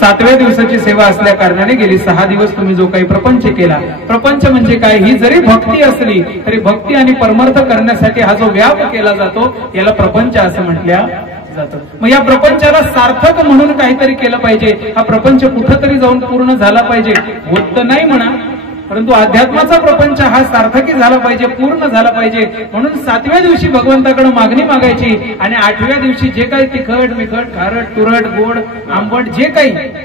7व्या दिवसाची सेवा असल्या कारणाने गेली 6 दिवस तुम्ही जो काही प्रपंच केला, प्रपंच म्हणजे काय, ही जरी भक्ती असली तरी भक्ती आणि परमार्थ करण्यासाठी हा जो व्याप केला जातो याला प्रपंच असं म्हटल्या जातं. मग या प्रपंचाला सार्थक म्हणून काहीतरी केलं पाहिजे. हा प्रपंच कुठंतरी जाऊन पूर्ण झाला पाहिजे. होत नाही म्हणा, परंतु अध्यात्माचा प्रपंच हा सार्थकी झाला पाहिजे, पूर्ण झाला पाहिजे. म्हणून 7व्या दिवशी भगवंताकडे मागणी मागायची आणि 8व्या दिवशी जे काही तिखट मिखट खारट तुरट गोड आंबट जे काही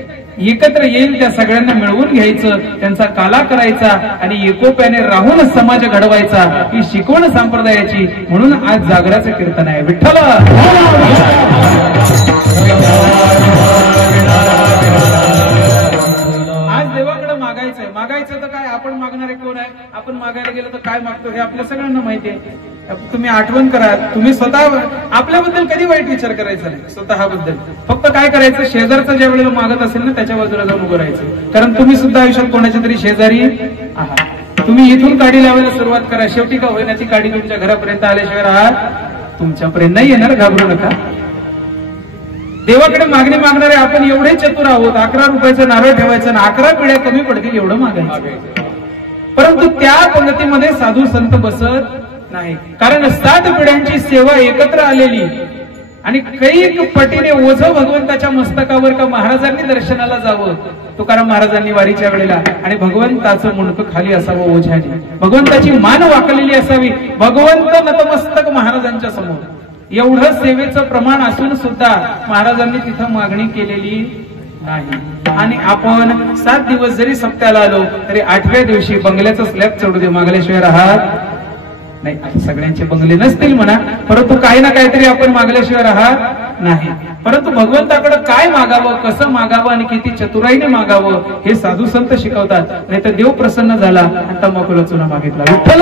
एकत्र येईल त्या सगळ्यांना मिळवून घ्यायचं, त्यांचा काला करायचा आणि एकोप्याने राहून समाज घडवायचा, ही शिकवण संप्रदायाची. म्हणून आज जागराचं कीर्तन आहे. विठ्ठल आज देवाकडे मागायचंय. मागायचं तर काय, आपण मागणारे कोण आहे, आपण मागायला गेलो तर काय मागतो हे आपल्या सगळ्यांना माहिती आहे. तुम्ही आठवण करा, तुम्ही स्वतः आपल्याबद्दल कधी वाईट विचार करायचा नाही. स्वतःबद्दल फक्त काय करायचं, शेजारचं ज्या वेळेला मागत असेल ना त्याच्या बाजूला जाऊन उभं राहायचं. कारण तुम्ही सुद्धा आयुष्यात कोणाच्या तरी शेजारी आहात. तुम्ही इथून काडी लावायला सुरुवात करा, शेवटी का होईना ती काडी तुमच्या घरापर्यंत आल्याशिवाय राहत तुमच्यापर्यंत नाही येणार. घाबरू नका. देवाकडे मागणी मागणारे आपण एवढे चतुर आहोत, 11 रुपयाचं नारळ ठेवायचं आणि 11 पिढ्या कमी पडतील एवढं मागायचं. परंतु त्या पंगतीमध्ये साधू संत बसत नाही, कारण 7 पिढ्यांची सेवा एकत्र आलेली आणि कैक पटीने ओझं भगवंताच्या मस्तकावर का महाराजांनी दर्शनाला जावं. तुकाराम महाराजांनी वारीच्या वेळेला आणि भगवंताचं मुंडकं खाली असावं ओझ्याने, भगवंताची मान वाकलेली असावी, भगवंत नतमस्तक महाराजांच्या समोर. एवढं सेवेचं प्रमाण असून सुद्धा महाराजांनी तिथं मागणी केलेली नाही. आणि आपण 7 दिवस जरी सप्त्याला आलो तरी 8व्या दिवशी बंगल्याचं स्लॅब चढू दे मागल्याशिवाय राहत नाही. आता सगळ्यांचे बंगले नसतील म्हणा, परंतु काही ना काहीतरी आपण मागल्याशिवाय राहत नाही. परंतु भगवंताकडे काय मागावं, कसं मागावं आणि किती चतुराईने मागावं हे साधू संत शिकवतात. नाही तर देव प्रसन्न झाला आणि तंबाखूला चुना मागितला. विठ्ठल